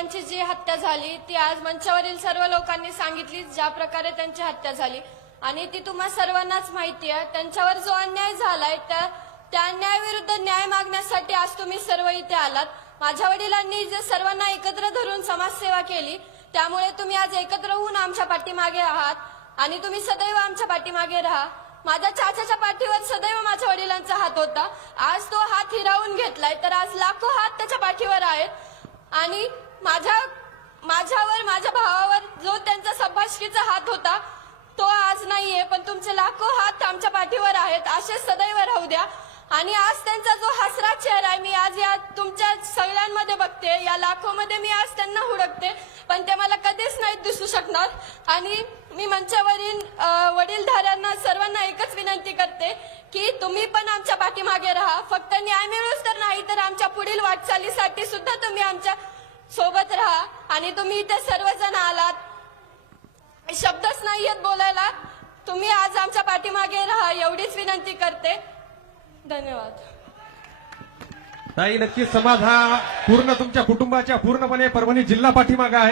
वडिलांची जी हत्या झाली ती आज मंचावरील सर्व लोकांनी सांगितली ज्या प्रकारे त्यांची हत्या झाली. आणि ती तुम्हा सर्वांनाच माहिती आहे. त्यांच्यावर जो अन्याय झालाय त्या त्या अन्यायाविरुद्ध न्याय मागण्यासाठी आज तुम्ही सर्व इथे आलात. माझ्या वडिलांनी जे सर्वांना एकत्र धरून समाजसेवा केली त्यामुळे तुम्ही आज एकत्र होऊन आमच्या पाठीमागे आहात. आणि तुम्ही सदैव आमच्या पाठीमागे राहा. माझ्या चाचाच्या पाठीवर सदैव माझ्या वडिलांचा हात होता. आज तो हात हिरावून घेतलाय तर आज लाखो हात त्याच्या पाठीवर आहेत. आणि माझ्या माझ्यावर माझ्या भावावर जो त्यांचा संभाषकीचा हात होता तो आज नाहीये पण तुमचे लाखो हात आमच्या पाठीवर आहेत असे सदैव राहू द्या. आणि आज त्यांचा जो हसरा चेहरा आहे मी आज या तुमच्या सगळ्यांमध्ये बघते या लाखोमध्ये मी आज त्यांना हुडकते पण ते मला कधीच नाही दिसू शकणार. आणि मी मंचावरील वडीलधाऱ्यांना सर्वांना एकच विनंती करते की तुम्ही पण आमच्या पाठीमागे राहा. फक्त न्याय मिळूच तर नाही तर आमच्या पुढील वाटचालीसाठी सुद्धा तुम्ही आमच्या आणि तुम्ही इथे सर्वजण आलात. शब्दच नाही आहेत बोलायला तुम्ही आज आमच्या पाठीमागे राहा एवढीच विनंती करते. धन्यवाद. नाही नक्कीच समाज हा पूर्ण तुमच्या कुटुंबाच्या पूर्णपणे परभणी जिल्हा पाठीमागा आहे.